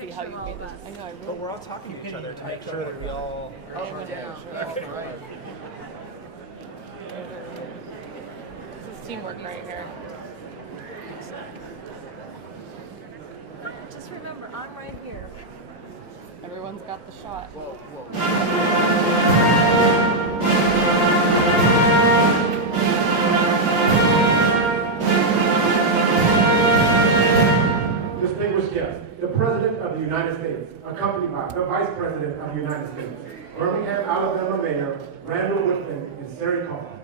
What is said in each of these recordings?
see how you made this. I know, I But really. we're all talking to each other to make sure that we all. Oh, yeah. Okay. This is teamwork right here. Just remember, I'm right here. Everyone's got the shot. Whoa, whoa. Distinguished guests, the President of the United States, accompanied by the Vice President of the United States, Birmingham, Alabama Mayor Randall Woodfin, and Sari Kaufman.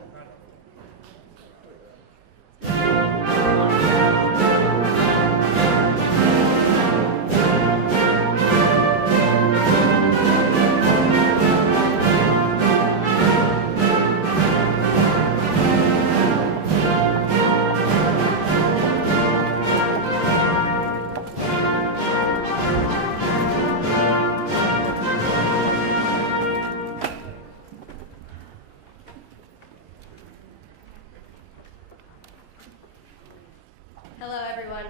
Hello, everyone.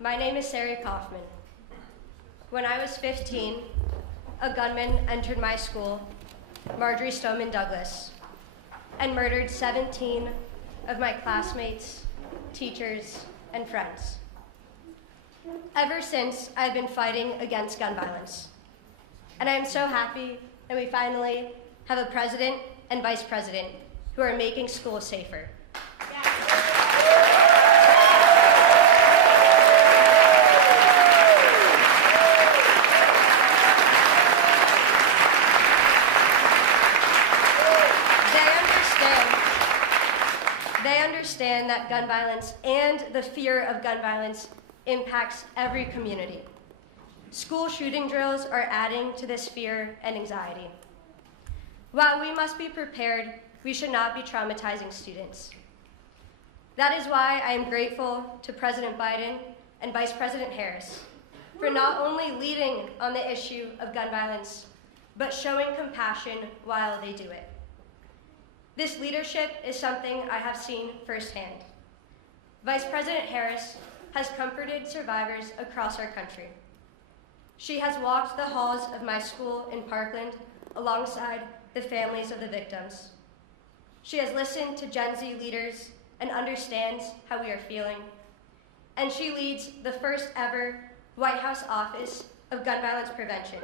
My name is Sari Kaufman. When I was 15, a gunman entered my school, Marjorie Stoneman Douglas, and murdered 17 of my classmates, teachers, and friends. Ever since, I've been fighting against gun violence. And I am so happy that we finally have a president and vice president who are making schools safer. They understand that gun violence and the fear of gun violence impacts every community. School shooting drills are adding to this fear and anxiety. While we must be prepared, we should not be traumatizing students. That is why I am grateful to President Biden and Vice President Harris for not only leading on the issue of gun violence, but showing compassion while they do it. This leadership is something I have seen firsthand. Vice President Harris has comforted survivors across our country. She has walked the halls of my school in Parkland alongside the families of the victims. She has listened to Gen Z leaders and understands how we are feeling. And she leads the first ever White House Office of Gun Violence Prevention.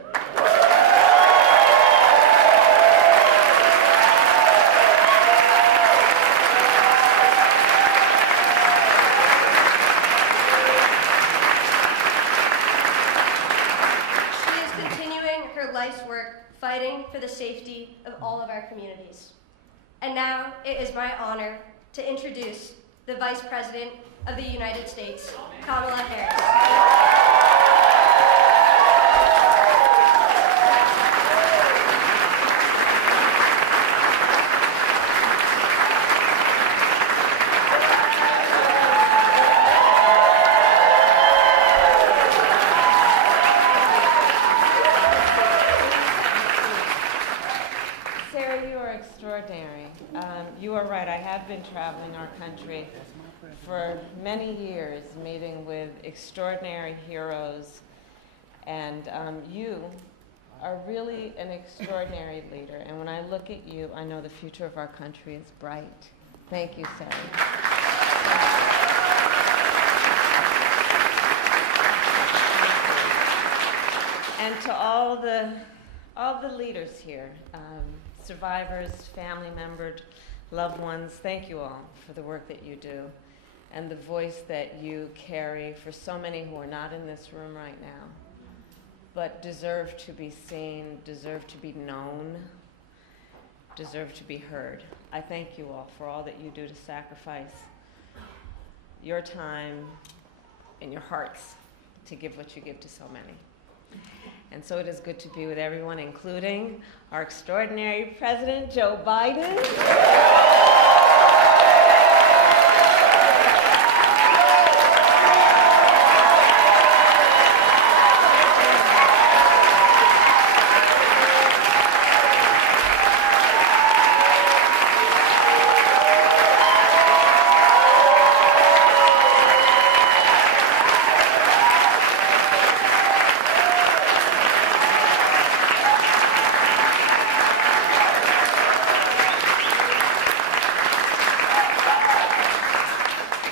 Life's work fighting for the safety of all of our communities. And now it is my honor to introduce the Vice President of the United States, Kamala Harris. You are right. I have been traveling our country for many years, meeting with extraordinary heroes, and you are really an extraordinary leader. And when I look at you, I know the future of our country is bright. Thank you, Sari. And to all the leaders here, survivors, family members, loved ones, thank you all for the work that you do and the voice that you carry for so many who are not in this room right now, but deserve to be seen, deserve to be known, deserve to be heard. I thank you all for all that you do to sacrifice your time and your hearts to give what you give to so many. And so it is good to be with everyone, including our extraordinary President, Joe Biden.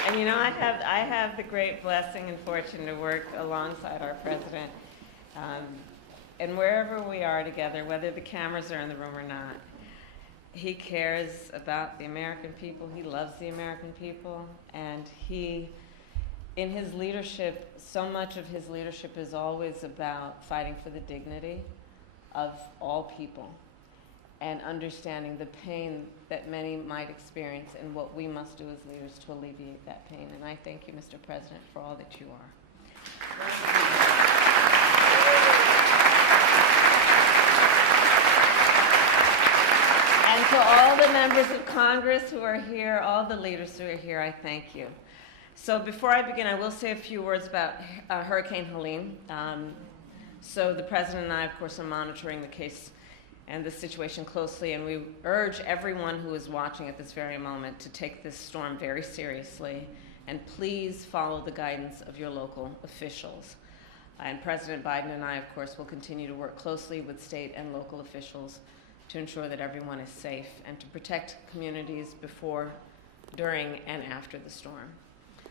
And you know, I have the great blessing and fortune to work alongside our president. And wherever we are together, whether the cameras are in the room or not, he cares about the American people. He loves the American people. And he, in his leadership, so much of his leadership is always about fighting for the dignity of all people and understanding the pain that many might experience and what we must do as leaders to alleviate that pain. And I thank you, Mr. President, for all that you are. And to all the members of Congress who are here, all the leaders who are here, I thank you. So before I begin, I will say a few words about Hurricane Helene. So the President and I, of course, are monitoring the case and the situation closely, and we urge everyone who is watching at this very moment to take this storm very seriously, and please follow the guidance of your local officials. And President Biden and I, of course, will continue to work closely with state and local officials to ensure that everyone is safe and to protect communities before, during, and after the storm.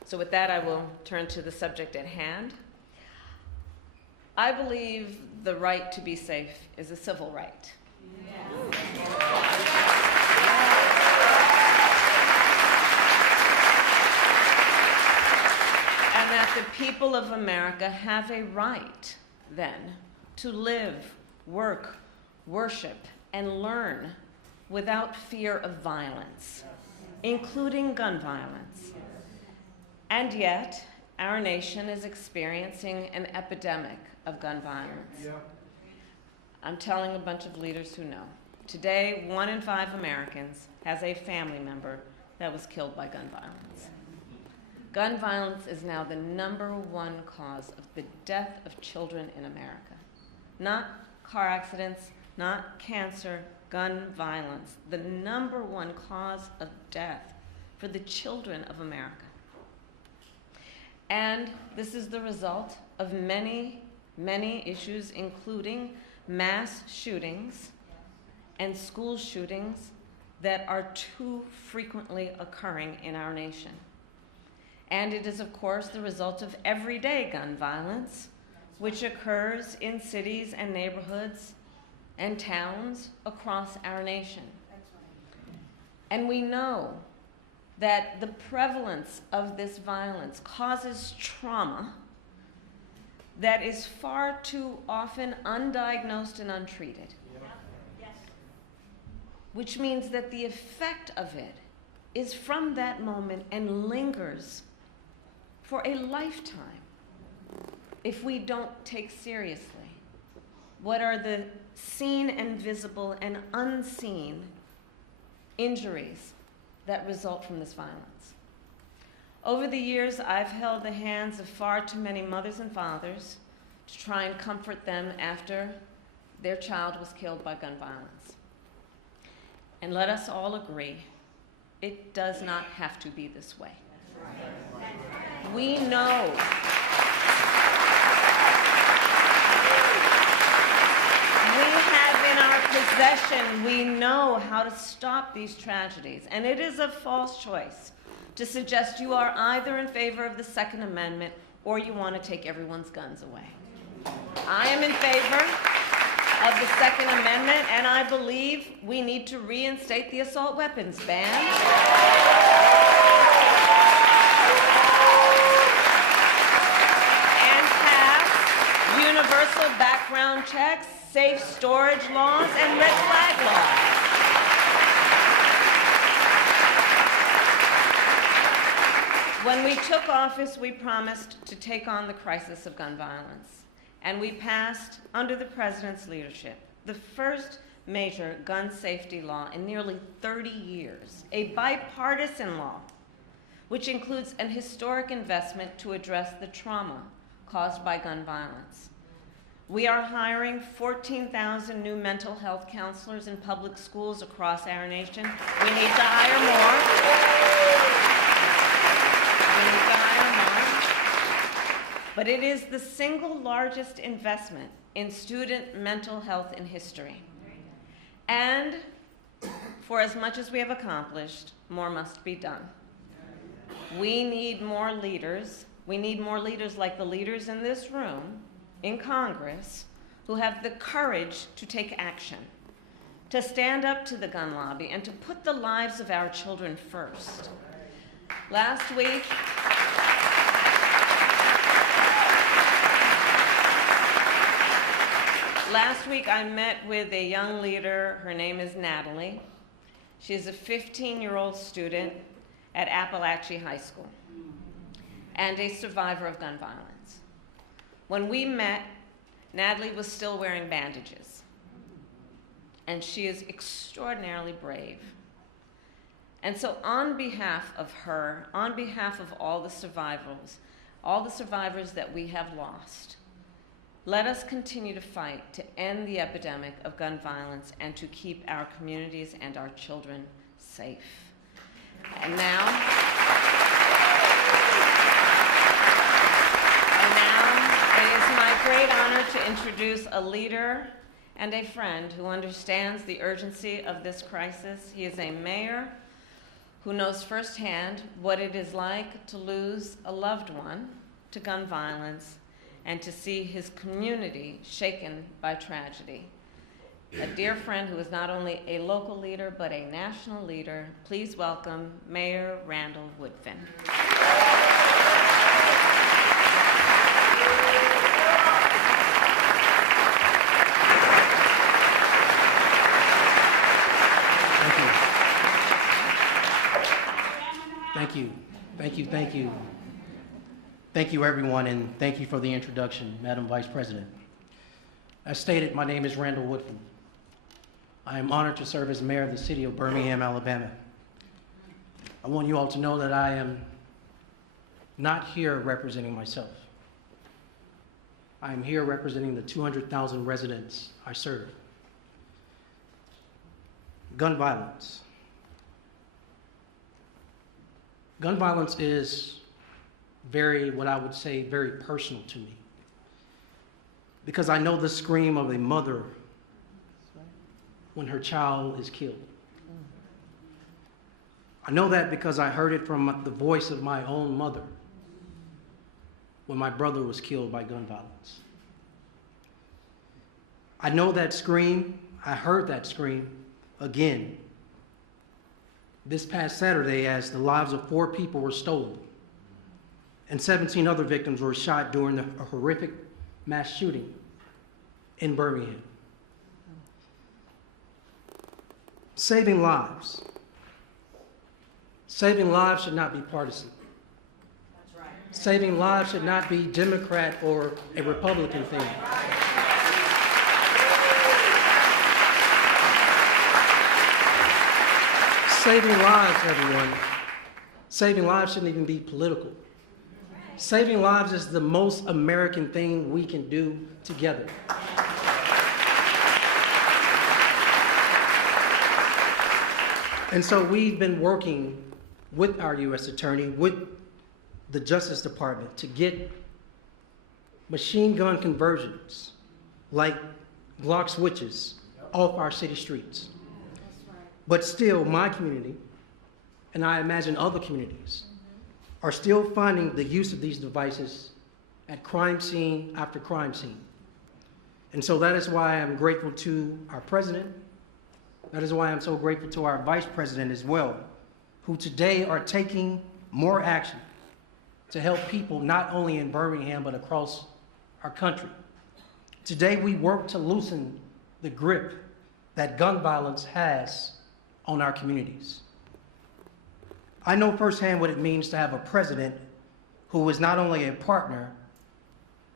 So with that, I will turn to the subject at hand. I believe the right to be safe is a civil right. And that the people of America have a right, then, to live, work, worship, and learn without fear of violence, including gun violence. And yet, our nation is experiencing an epidemic of gun violence. I'm telling a bunch of leaders who know. Today, 1 in 5 Americans has a family member that was killed by gun violence. Gun violence is now the #1 cause of the death of children in America. Not car accidents, not cancer, gun violence. The #1 cause of death for the children of America. And this is the result of many, many issues, including mass shootings and school shootings that are too frequently occurring in our nation. And it is, of course, the result of everyday gun violence, which occurs in cities and neighborhoods and towns across our nation. And we know that the prevalence of this violence causes trauma that is far too often undiagnosed and untreated. Which means that the effect of it is from that moment and lingers for a lifetime if we don't take seriously what are the seen and visible and unseen injuries that result from this violence. Over the years, I've held the hands of far too many mothers and fathers to try and comfort them after their child was killed by gun violence. And let us all agree, it does not have to be this way. We know possession, we know how to stop these tragedies. And it is a false choice to suggest you are either in favor of the Second Amendment or you want to take everyone's guns away. I am in favor of the Second Amendment, and I believe we need to reinstate the assault weapons ban. And pass universal background checks, safe storage laws, and red flag laws. When we took office, we promised to take on the crisis of gun violence. And we passed, under the president's leadership, the first major gun safety law in nearly 30 years, a bipartisan law, which includes an historic investment to address the trauma caused by gun violence. We are hiring 14,000 new mental health counselors in public schools across our nation. We need to hire more. But it is the single largest investment in student mental health in history. And for as much as we have accomplished, more must be done. We need more leaders. We need more leaders like the leaders in this room, in Congress, who have the courage to take action, to stand up to the gun lobby, and to put the lives of our children first. Last week I met with a young leader. Her name is Natalie. She's a 15-year-old student at Appalachia High School and a survivor of gun violence. When we met, Natalie was still wearing bandages, and she is extraordinarily brave. And so on behalf of her, on behalf of all the survivors that we have lost, let us continue to fight to end the epidemic of gun violence and to keep our communities and our children safe. And now it is my great honor to introduce a leader and a friend who understands the urgency of this crisis. He is a mayor who knows firsthand what it is like to lose a loved one to gun violence and to see his community shaken by tragedy. A dear friend who is not only a local leader, but a national leader. Please welcome Mayor Randall Woodfin. Thank you, everyone, and thank you for the introduction, Madam Vice President. As stated, my name is Randall Woodfin. I am honored to serve as mayor of the city of Birmingham, Alabama. I want you all to know that I am not here representing myself. I am here representing the 200,000 residents I serve. Gun violence. Gun violence is what I would say, very personal to me. Because I know the scream of a mother when her child is killed. I know that because I heard it from the voice of my own mother when my brother was killed by gun violence. I know that scream, I heard that scream again this past Saturday as the lives of 4 people were stolen and 17 other victims were shot during a horrific mass shooting in Birmingham. Saving lives. Saving lives should not be partisan. That's right. Saving lives should not be Democrat or a Republican thing. Saving lives, everyone. Saving lives shouldn't even be political. Saving lives is the most American thing we can do together. And so we've been working with our U.S. Attorney, with the Justice Department, to get machine gun conversions like Glock switches off our city streets. But still, my community, and I imagine other communities, are still finding the use of these devices at crime scene after crime scene. And so that is why I'm grateful to our president. That is why I'm so grateful to our vice president as well, who today are taking more action to help people not only in Birmingham, but across our country. Today, we work to loosen the grip that gun violence has on our communities. I know firsthand what it means to have a president who is not only a partner,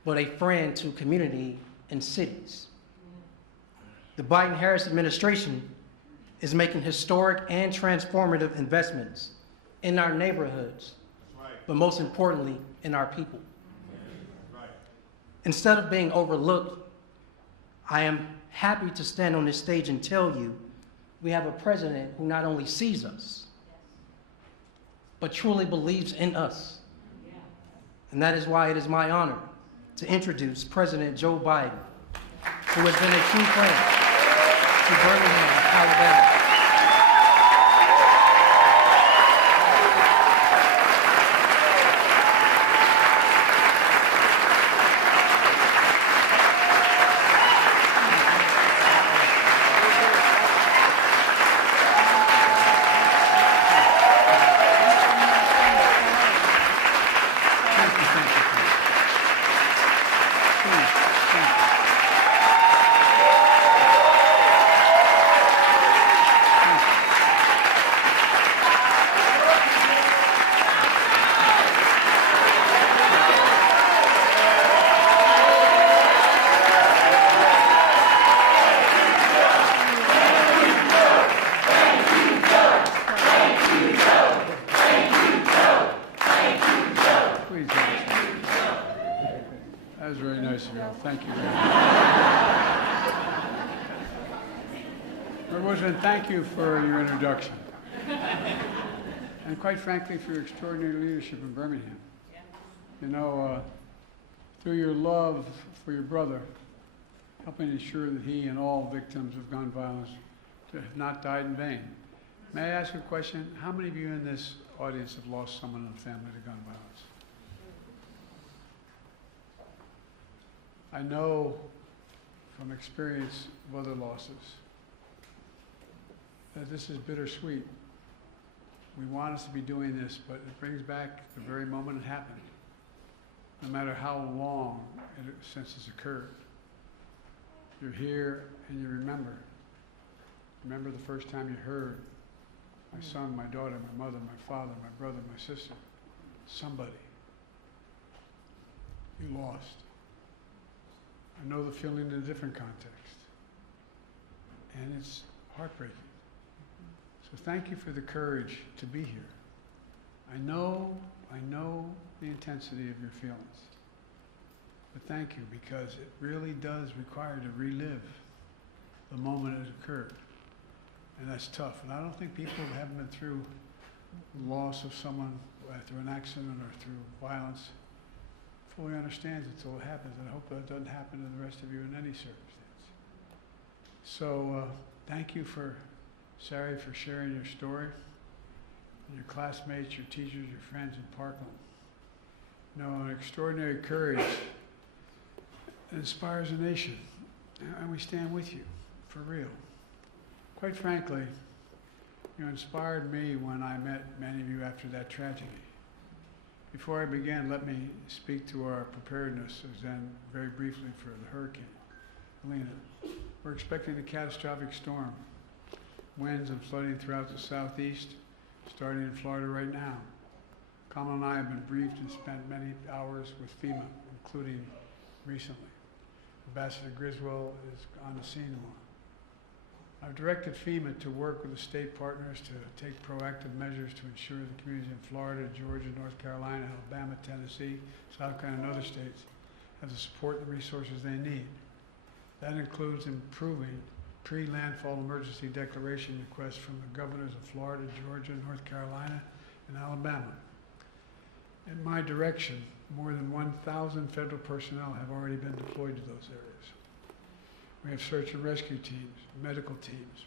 but a friend to community and cities. The Biden-Harris administration is making historic and transformative investments in our neighborhoods, but most importantly, in our people. Instead of being overlooked, I am happy to stand on this stage and tell you we have a president who not only sees us, but truly believes in us. And that is why it is my honor to introduce President Joe Biden, who has been a true friend to Birmingham, Alabama. Hello. Thank you. Lord Woodfin, thank you for your introduction. And quite frankly, for your extraordinary leadership in Birmingham. You know, through your love for your brother, helping ensure that he and all victims of gun violence have not died in vain. May I ask a question? How many of you in this audience have lost someone in the family to gun violence? I know from experience of other losses that this is bittersweet. We want us to be doing this, but it brings back the very moment it happened. No matter how long since it's occurred, you're here and you remember. Remember the first time you heard my son, my daughter, my mother, my father, my brother, my sister, somebody you lost. I know the feeling in a different context, and it's heartbreaking. So thank you for the courage to be here. I know the intensity of your feelings, but thank you, because it really does require to relive the moment it occurred, and that's tough. And I don't think people who haven't been through the loss of someone through an accident or through violence fully understands it until it happens, and I hope that doesn't happen to the rest of you in any circumstance. So thank you Sari, for sharing your story, and your classmates, your teachers, your friends in Parkland. You know, an extraordinary courage that inspires a nation, and we stand with you, for real. Quite frankly, you inspired me when I met many of you after that tragedy. Before I begin, let me speak to our preparedness, then very briefly for the hurricane. Helene, we're expecting a catastrophic storm. Winds and flooding throughout the southeast, starting in Florida right now. Kamala and I have been briefed and spent many hours with FEMA, including recently. Ambassador Griswold is on the scene tomorrow. I've directed FEMA to work with the state partners to take proactive measures to ensure the communities in Florida, Georgia, North Carolina, Alabama, Tennessee, South Carolina, and other states have the support and resources they need. That includes improving pre-landfall emergency declaration requests from the governors of Florida, Georgia, North Carolina, and Alabama. In my direction, more than 1,000 federal personnel have already been deployed to those areas. We have search and rescue teams, medical teams,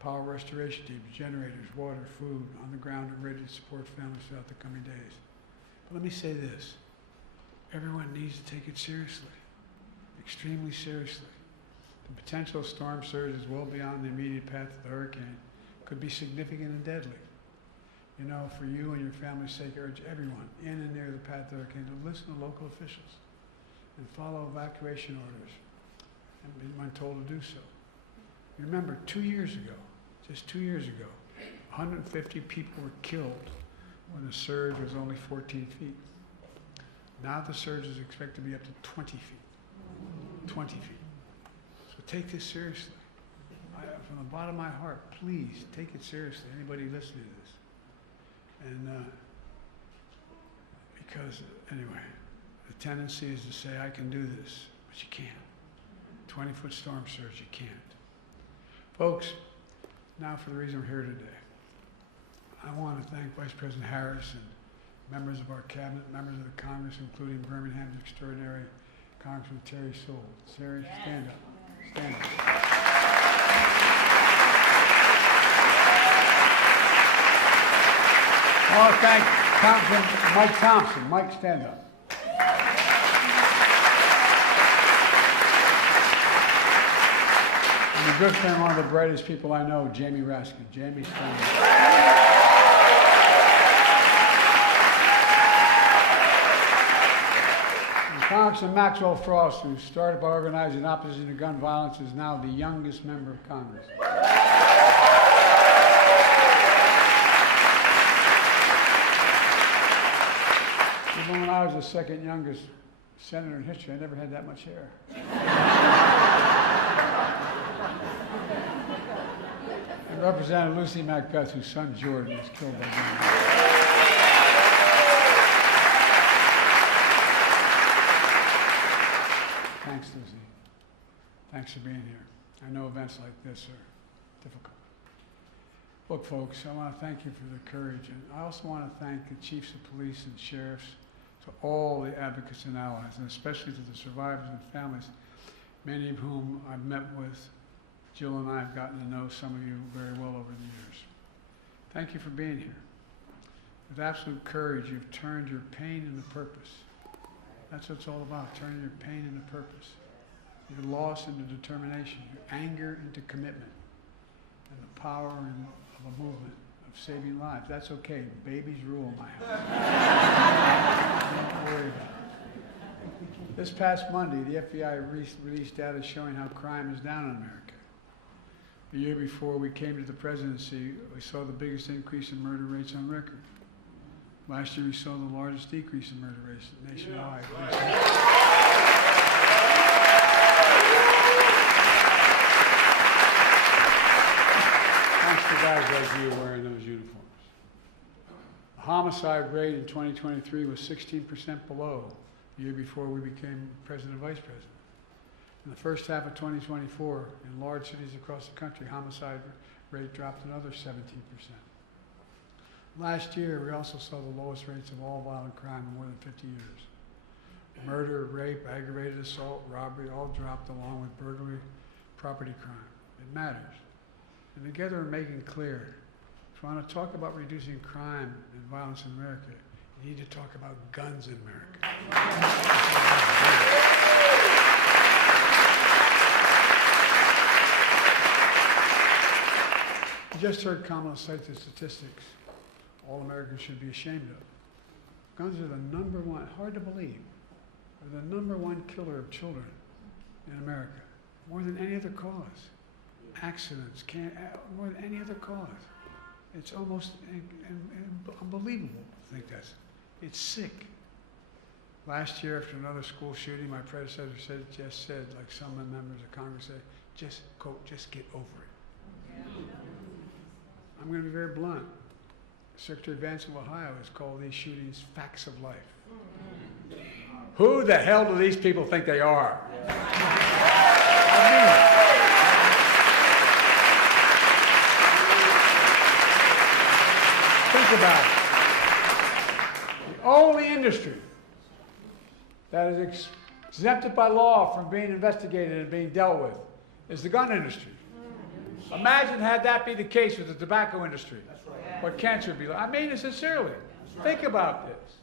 power restoration teams, generators, water, food on the ground and ready to support families throughout the coming days. But let me say this, everyone needs to take it seriously, extremely seriously. The potential storm surge is well beyond the immediate path of the hurricane, could be significant and deadly. You know, for you and your family's sake, I urge everyone in and near the path of the hurricane to listen to local officials and follow evacuation orders and be when told to do so. Remember, 2 years ago, just 2 years ago, 150 people were killed when the surge was only 14 feet. Now the surge is expected to be up to 20 feet. 20 feet. So take this seriously. From the bottom of my heart, please take it seriously, anybody listening to this. And because, anyway, the tendency is to say, I can do this, but you can't. 20-foot storm surge, you can't. Folks, now for the reason we're here today. I want to thank Vice President Harris and members of our cabinet, members of the Congress, including Birmingham's extraordinary Congressman Terry Sewell. Terry, stand up. Stand up. I want to thank Congressman Mike Thompson. Mike, stand up. And a good friend, one of the brightest people I know, Jamie Raskin. Jamie, stand up. Congressman Maxwell Frost, who started by organizing opposition to gun violence, is now the youngest member of Congress. Even when I was the second youngest senator in history, I never had that much hair. And Representative Lucy Macbeth, whose son Jordan was killed by gun. Thanks, Lucy. Thanks for being here. I know events like this are difficult. Look, folks, I want to thank you for the courage, and I also want to thank the chiefs of police and sheriffs, to all the advocates and allies, and especially to the survivors and families, many of whom I've met with. Jill and I have gotten to know some of you very well over the years. Thank you for being here. With absolute courage, you've turned your pain into purpose. That's what it's all about, turning your pain into purpose. Your loss into determination, your anger into commitment, and the power of a movement of saving lives. That's okay. Babies rule in my house. Don't worry about it. This past Monday, the FBI released data showing how crime is down in America. The year before we came to the presidency, we saw the biggest increase in murder rates on record. Last year, we saw the largest decrease in murder rates nationwide. Thanks to guys like you wearing those uniforms. The homicide rate in 2023 was 16% below the year before we became president and vice president. In the first half of 2024, in large cities across the country, homicide rate dropped another 17%. Last year, we also saw the lowest rates of all violent crime in more than 50 years. Murder, rape, aggravated assault, robbery all dropped along with burglary, property crime. It matters. And together we're making clear, if you want to talk about reducing crime and violence in America, you need to talk about guns in America. You just heard Kamala cite the statistics all Americans should be ashamed of. Guns are the number one, hard to believe, are the number one killer of children in America, more than any other cause. Accidents, more than any other cause. It's almost unbelievable to think it's sick. Last year, after another school shooting, my predecessor said, like some members of Congress say, just get over it. I'm going to be very blunt. Secretary Vance of Ohio has called these shootings facts of life. Who the hell do these people think they are? Think about it. The only industry that is exempted by law from being investigated and being dealt with is the gun industry. Imagine had that be the case with the tobacco industry. What cancer would be like. I mean it sincerely. Think about this.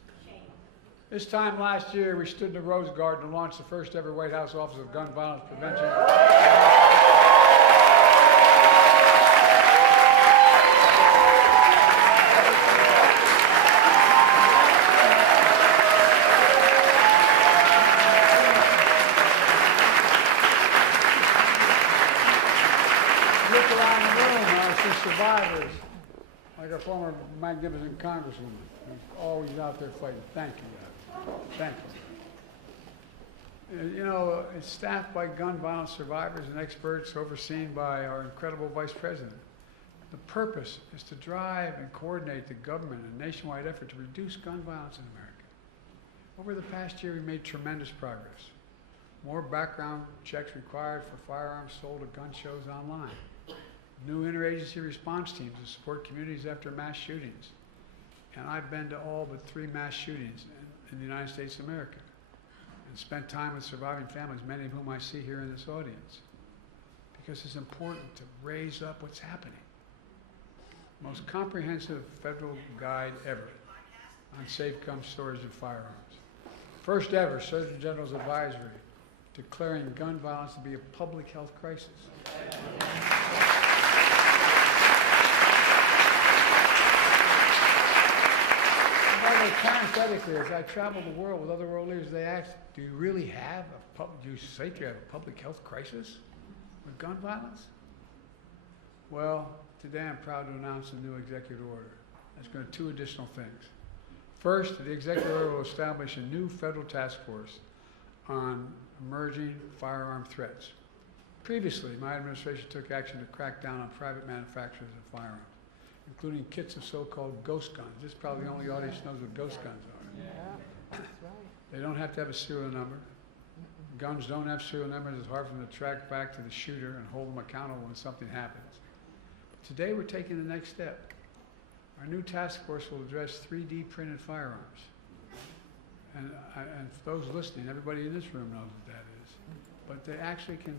This time last year, we stood in the Rose Garden and launched the first ever White House Office of Gun Violence Prevention. Look around the room, I see survivors, like our former magnificent congresswoman, who's always out there fighting. Thank you, guys. Thank you. You know, it's staffed by gun violence survivors and experts, overseen by our incredible vice president. The purpose is to drive and coordinate the government in a nationwide effort to reduce gun violence in America. Over the past year, we made tremendous progress. More background checks required for firearms sold at gun shows online. New interagency response teams to support communities after mass shootings. And I've been to all but 3 mass shootings in the United States of America and spent time with surviving families, many of whom I see here in this audience, because it's important to raise up what's happening. Most comprehensive federal guide ever on safe gun storage of firearms. First ever Surgeon General's advisory declaring gun violence to be a public health crisis. Parenthetically, as I travel the world with other world leaders, they ask, do you really have do you say you have a public health crisis with gun violence? Well, today I'm proud to announce a new executive order. That's going to do 2 additional things. First, the executive order will establish a new federal task force on emerging firearm threats. Previously, my administration took action to crack down on private manufacturers of firearms, including kits of so-called ghost guns. This is probably the only audience knows what ghost guns are. Yeah, that's right. They don't have to have a serial number. guns don't have serial numbers, it's hard for them to track back to the shooter and hold them accountable when something happens. Today we're taking the next step. Our new task force will address 3D printed firearms. And for those listening, everybody in this room knows what that is. But they actually can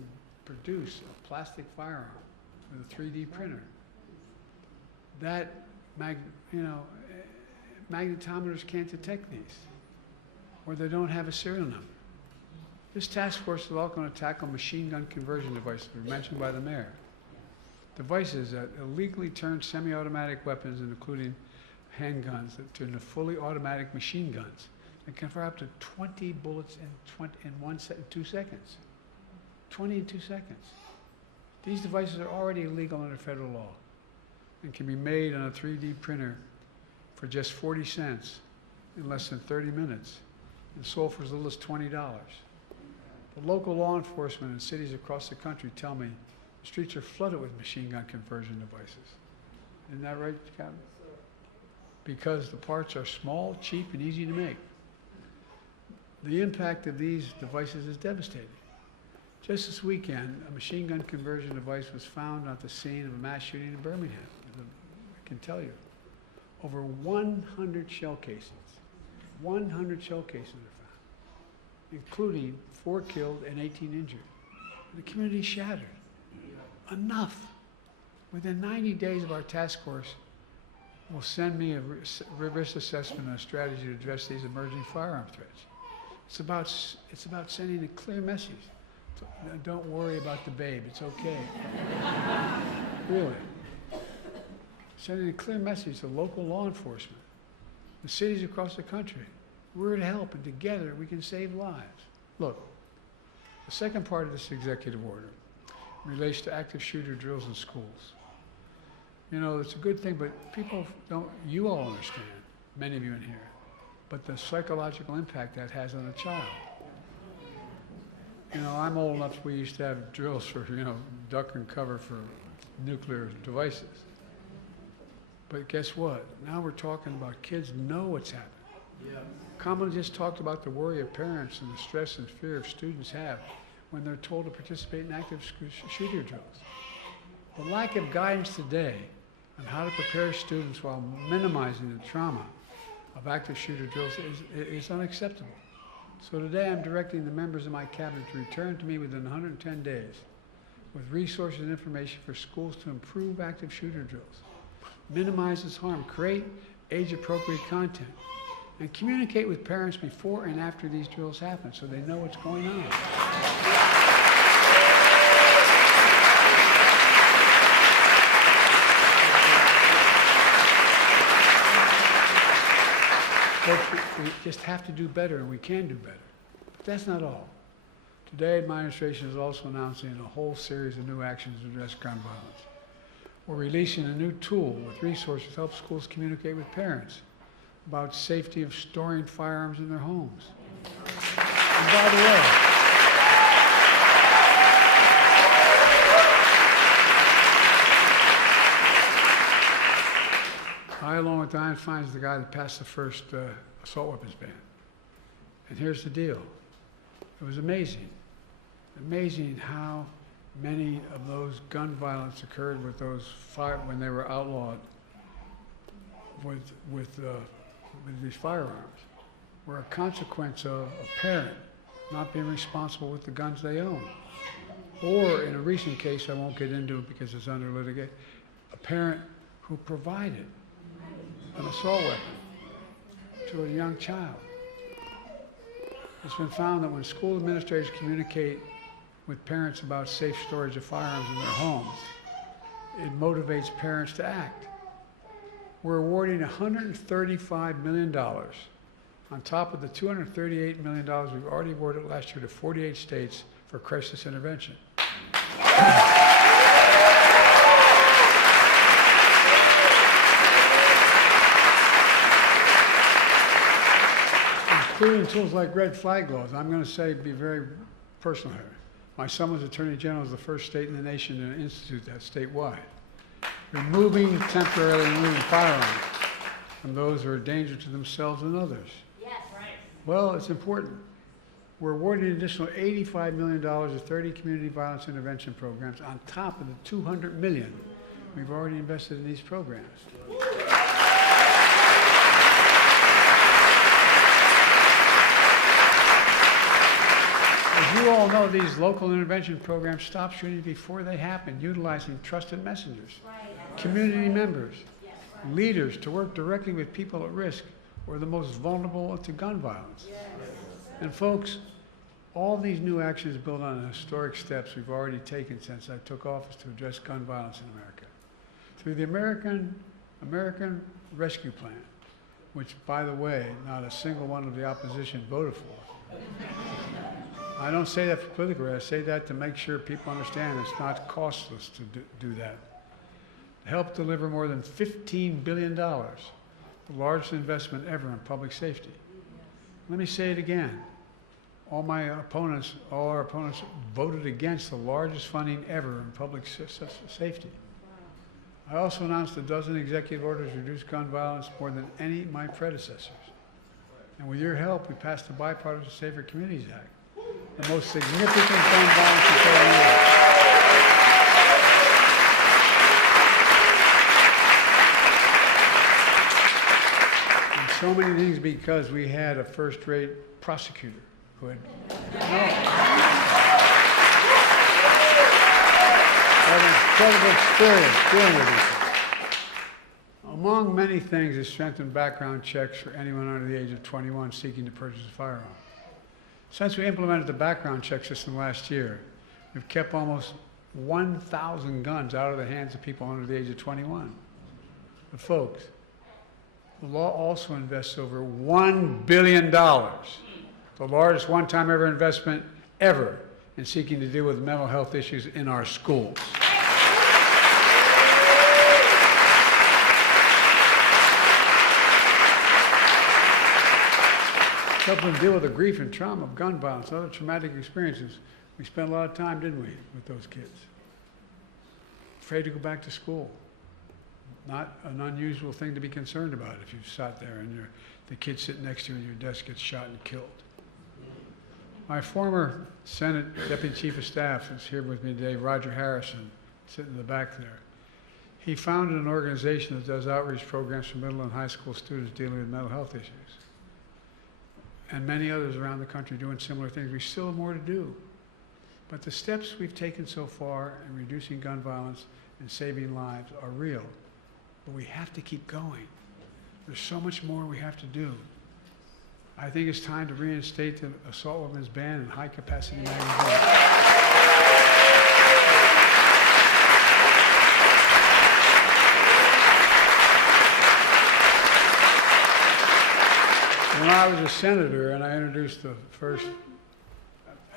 produce a plastic firearm with a 3D printer. That, magnetometers can't detect these, or they don't have a serial number. This task force is also going to tackle machine gun conversion devices, mentioned by the mayor. Devices that illegally turn semi-automatic weapons, including handguns, into fully automatic machine guns that can fire up to 20 bullets in 2 seconds. 20 in 2 seconds. These devices are already illegal under federal law and can be made on a 3D printer for just 40 cents in less than 30 minutes and sold for as little as $20. The local law enforcement in cities across the country tell me the streets are flooded with machine gun conversion devices. Isn't that right, Captain? Because the parts are small, cheap, and easy to make. The impact of these devices is devastating. Just this weekend, a machine gun conversion device was found at the scene of a mass shooting in Birmingham. I can tell you, over 100 shell casings. 100 shell casings are found, including 4 killed and 18 injured. The community shattered. Enough. Within 90 days of our task force will send me a risk assessment and a strategy to address these emerging firearm threats. It's about sending a clear message. Don't worry about the babe, it's okay. Really. Sending a clear message to local law enforcement, the cities across the country. We're to help, and together we can save lives. Look, the second part of this executive order relates to active shooter drills in schools. It's a good thing, but people don't, you all understand, many of you in here, but the psychological impact that has on a child. I'm old enough, we used to have drills for, duck and cover for nuclear devices. But guess what? Now we're talking about kids know what's happening. Yeah. Kamala just talked about the worry of parents and the stress and fear of students have when they're told to participate in active shooter drills. The lack of guidance today on how to prepare students while minimizing the trauma of active shooter drills is unacceptable. So today I'm directing the members of my cabinet to return to me within 110 days with resources and information for schools to improve active shooter drills, minimize its harm, create age-appropriate content, and communicate with parents before and after these drills happen so they know what's going on. We just have to do better, and we can do better. But that's not all. Today, my administration is also announcing a whole series of new actions to address gun violence. We're releasing a new tool with resources to help schools communicate with parents about safety of storing firearms in their homes. And by the way, I, along with Diane Fines, is the guy that passed the first assault weapons ban. And here's the deal. It was amazing. Amazing how many of those gun violence occurred with those when they were outlawed with these firearms were a consequence of a parent not being responsible with the guns they own. Or in a recent case, I won't get into it because it's under litigation, a parent who provided an assault weapon to a young child. It's been found that when school administrators communicate with parents about safe storage of firearms in their homes, it motivates parents to act. We're awarding $135 million on top of the $238 million we've already awarded last year to 48 states for crisis intervention. Including tools like red flag laws. I'm going to say, be very personal here. My son was Attorney General, is the first state in the nation to institute that statewide. Temporarily removing firearms from those who are a danger to themselves and others. Yes. Right. Well, it's important. We're awarding an additional $85 million to 30 community violence intervention programs on top of the $200 million we've already invested in these programs. As you all know, these local intervention programs stop shootings before they happen, utilizing trusted messengers, community members, leaders to work directly with people at risk or the most vulnerable to gun violence. And folks, all these new actions build on the historic steps we've already taken since I took office to address gun violence in America. Through the American Rescue Plan, which, by the way, not a single one of the opposition voted for. I don't say that for political, I say that to make sure people understand it's not costless to do that. Helped deliver more than $15 billion, the largest investment ever in public safety. Let me say it again. All our opponents voted against the largest funding ever in public safety. I also announced a dozen executive orders to reduce gun violence more than any of my predecessors. And with your help, we passed the Bipartisan Safer Communities Act, the most significant gun violence control in the world. And so many things because we had a first-rate prosecutor who had incredible experience dealing with these. Among many things is strengthened background checks for anyone under the age of 21 seeking to purchase a firearm. Since we implemented the background check system last year, we've kept almost 1,000 guns out of the hands of people under the age of 21. But folks, the law also invests over $1 billion, the largest one-time ever investment ever in seeking to deal with mental health issues in our schools. Helping them deal with the grief and trauma of gun violence and other traumatic experiences. We spent a lot of time, didn't we, with those kids? Afraid to go back to school. Not an unusual thing to be concerned about if you sat there and the kid sitting next to you and your desk gets shot and killed. My former Senate Deputy Chief of Staff is here with me today, Roger Harrison, sitting in the back there. He founded an organization that does outreach programs for middle and high school students dealing with mental health issues. And many others around the country doing similar things. We still have more to do. But the steps we've taken so far in reducing gun violence and saving lives are real. But we have to keep going. There's so much more we have to do. I think it's time to reinstate the assault weapons ban and high-capacity magazines. When I was a senator and I introduced the first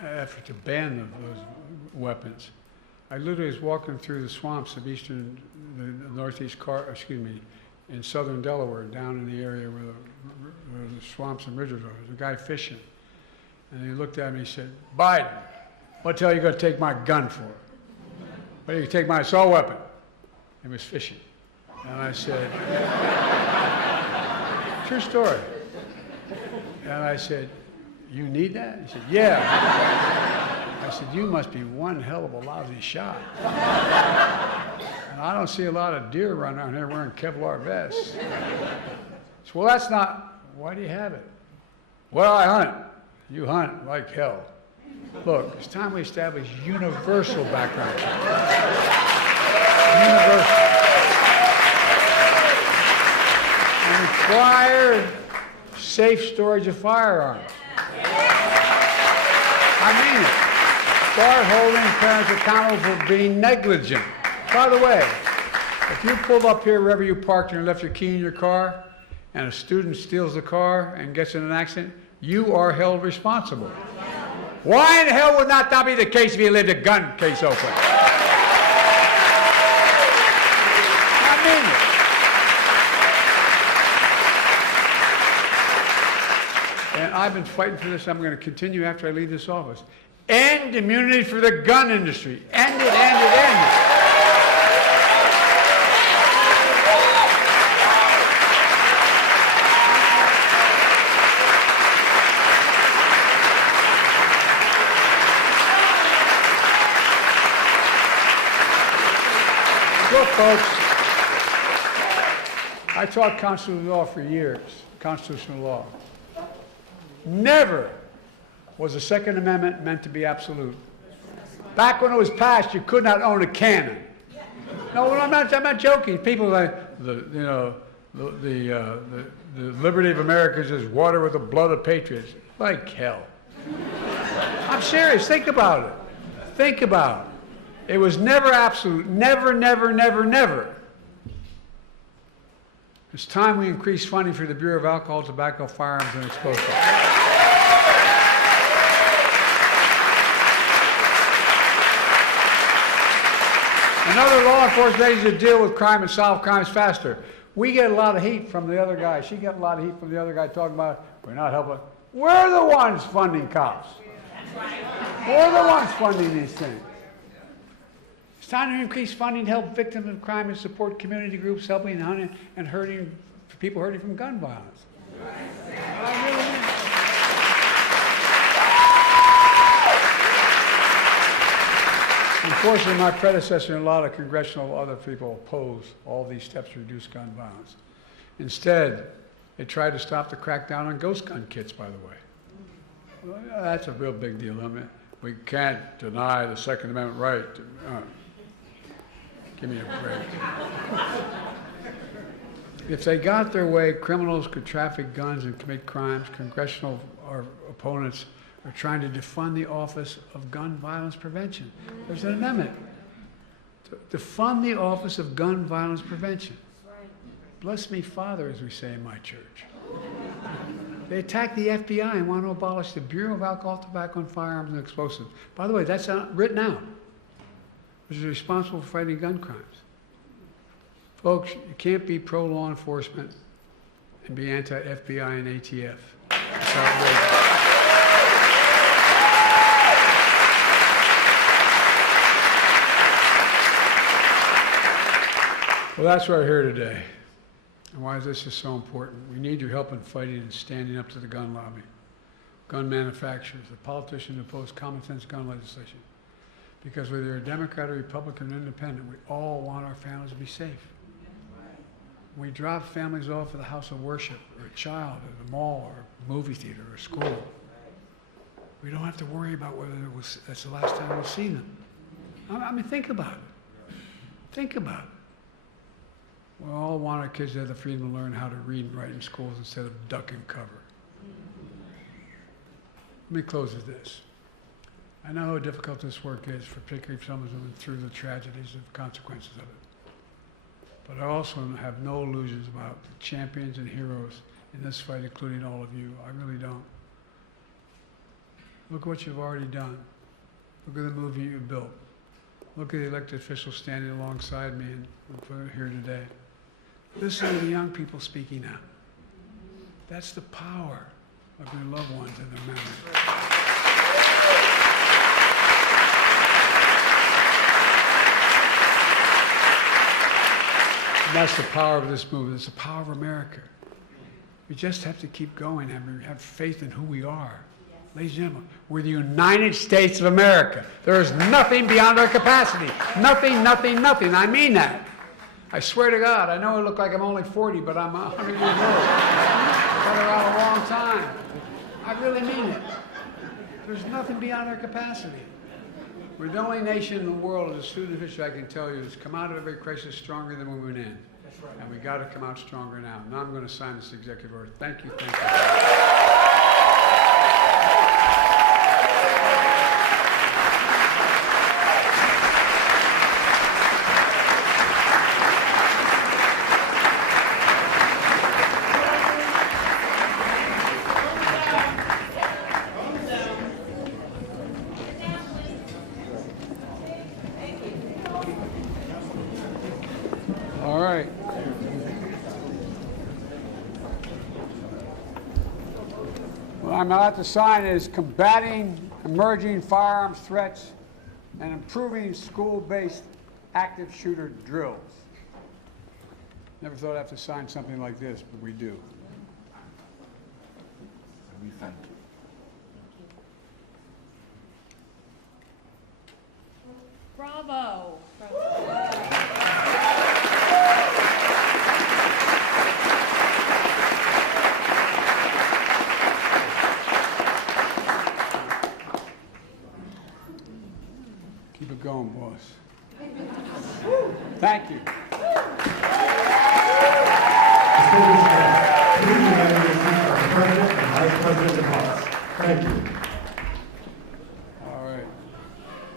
effort to ban those weapons, I literally was walking through the swamps of in southern Delaware, down in the area where the swamps and ridges are. There was a guy fishing, and he looked at me and he said, "Biden, what the hell are you going to take my gun for? What, you take my assault weapon?" He was fishing. And I said, true story. And I said, "You need that?" He said, "Yeah." I said, "You must be one hell of a lousy shot." And I don't see a lot of deer running around here wearing Kevlar vests. He said, "Well, that's not, why do you have it?" "Well, I hunt." "You hunt like hell." Look, it's time we establish universal background checks. Universal. And required safe storage of firearms. I mean it. Start holding parents accountable for being negligent. By the way, if you pulled up here wherever you parked and left your key in your car, and a student steals the car and gets in an accident, you are held responsible. Why in the hell would not that be the case if you left a gun case open? I mean it. And I've been fighting for this. I'm going to continue after I leave this office. End immunity for the gun industry. End it, end it, end it. Folks, I taught constitutional law for years, constitutional law. Never was the Second Amendment meant to be absolute. Back when it was passed, you could not own a cannon. No, I'm not joking. People like the liberty of America is just water with the blood of patriots. Like hell. I'm serious. Think about it. Think about it. It was never absolute. Never, never, never, never. It's time we increase funding for the Bureau of Alcohol, Tobacco, Firearms, and Explosives. Another law enforcement agency to deal with crime and solve crimes faster. We get a lot of heat from the other guy. She got a lot of heat from the other guy talking about we're not helping. We're the ones funding cops. We're the ones funding these things. It's time to increase funding to help victims of crime and support community groups helping and hurting people hurting from gun violence. I really mean. Unfortunately, my predecessor and a lot of congressional other people opposed all these steps to reduce gun violence. Instead, they tried to stop the crackdown on ghost gun kits, by the way. Well, that's a real big deal. I mean, we can't deny the Second Amendment right. Give me a break. If they got their way, criminals could traffic guns and commit crimes. Congressional opponents are trying to defund the Office of Gun Violence Prevention. There's an amendment to defund the Office of Gun Violence Prevention. Bless me, Father, as we say in my church. They attack the FBI and want to abolish the Bureau of Alcohol, Tobacco, and Firearms and Explosives. By the way, that's written out, which is responsible for fighting gun crimes. Folks, you can't be pro-law enforcement and be anti-FBI and ATF. That's outrageous. Well, that's why we're here today, and why this is so important. We need your help in fighting and standing up to the gun lobby, gun manufacturers, the politicians who oppose common sense gun legislation. Because whether you're a Democrat or Republican or Independent, we all want our families to be safe. We drop families off at the house of worship, or a child at a mall, or a movie theater, or a school. We don't have to worry about whether that's the last time we'll see them. I mean, think about it. Think about it. We all want our kids to have the freedom to learn how to read and write in schools instead of duck and cover. Let me close with this. I know how difficult this work is, particularly for someone who's been through the tragedies and consequences of it. But I also have no illusions about the champions and heroes in this fight, including all of you. I really don't. Look what you've already done. Look at the movie you built. Look at the elected officials standing alongside me and here today. Listen to the young people speaking out. That's the power of your loved ones and their memories. And that's the power of this movement. It's the power of America. We just have to keep going and have faith in who we are. Ladies and gentlemen, we're the United States of America. There is nothing beyond our capacity. Nothing, nothing, nothing. I mean that. I swear to God, I know I look like I'm only 40, but I'm 100 years old. I've been around a long time. I really mean it. There's nothing beyond our capacity. We're the only nation in the world, as a student official, I can tell you, that's come out of every crisis stronger than when we went in. That's right. And we got to come out stronger now. Now I'm going to sign this executive order. Thank you. Thank you. All right. What I'm about to sign is combating emerging firearms threats and improving school-based active shooter drills. Never thought I'd have to sign something like this, but we do. We thank you. Bravo. Bravo. President of Vice. Thank you. All right.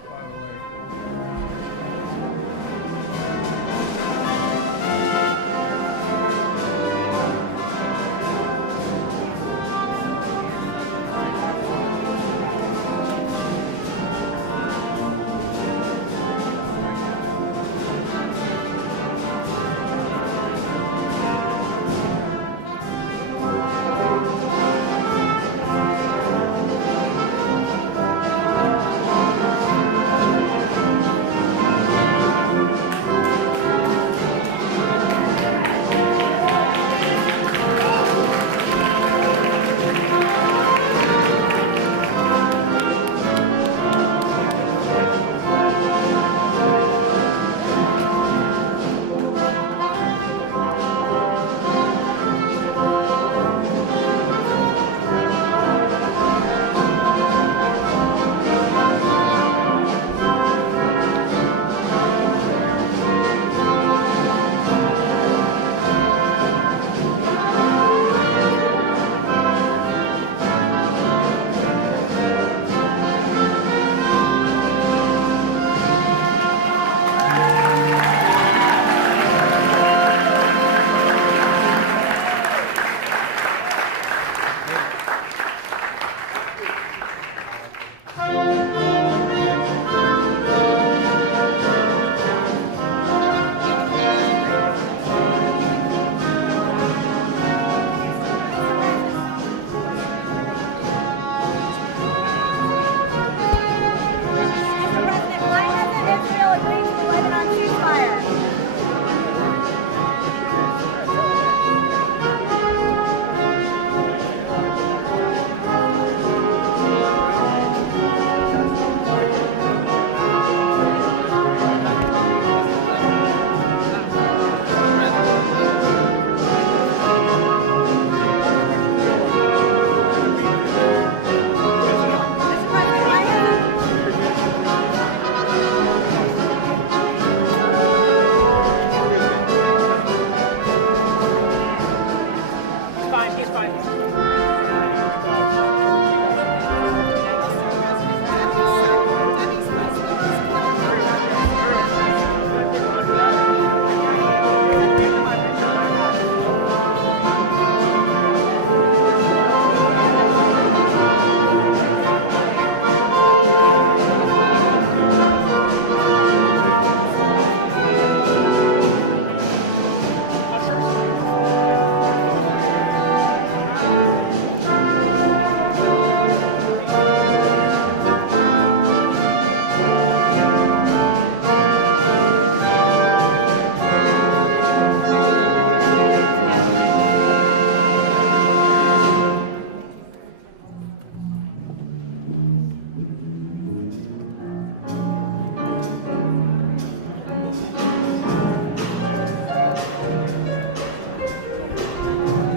By the way. He's fine.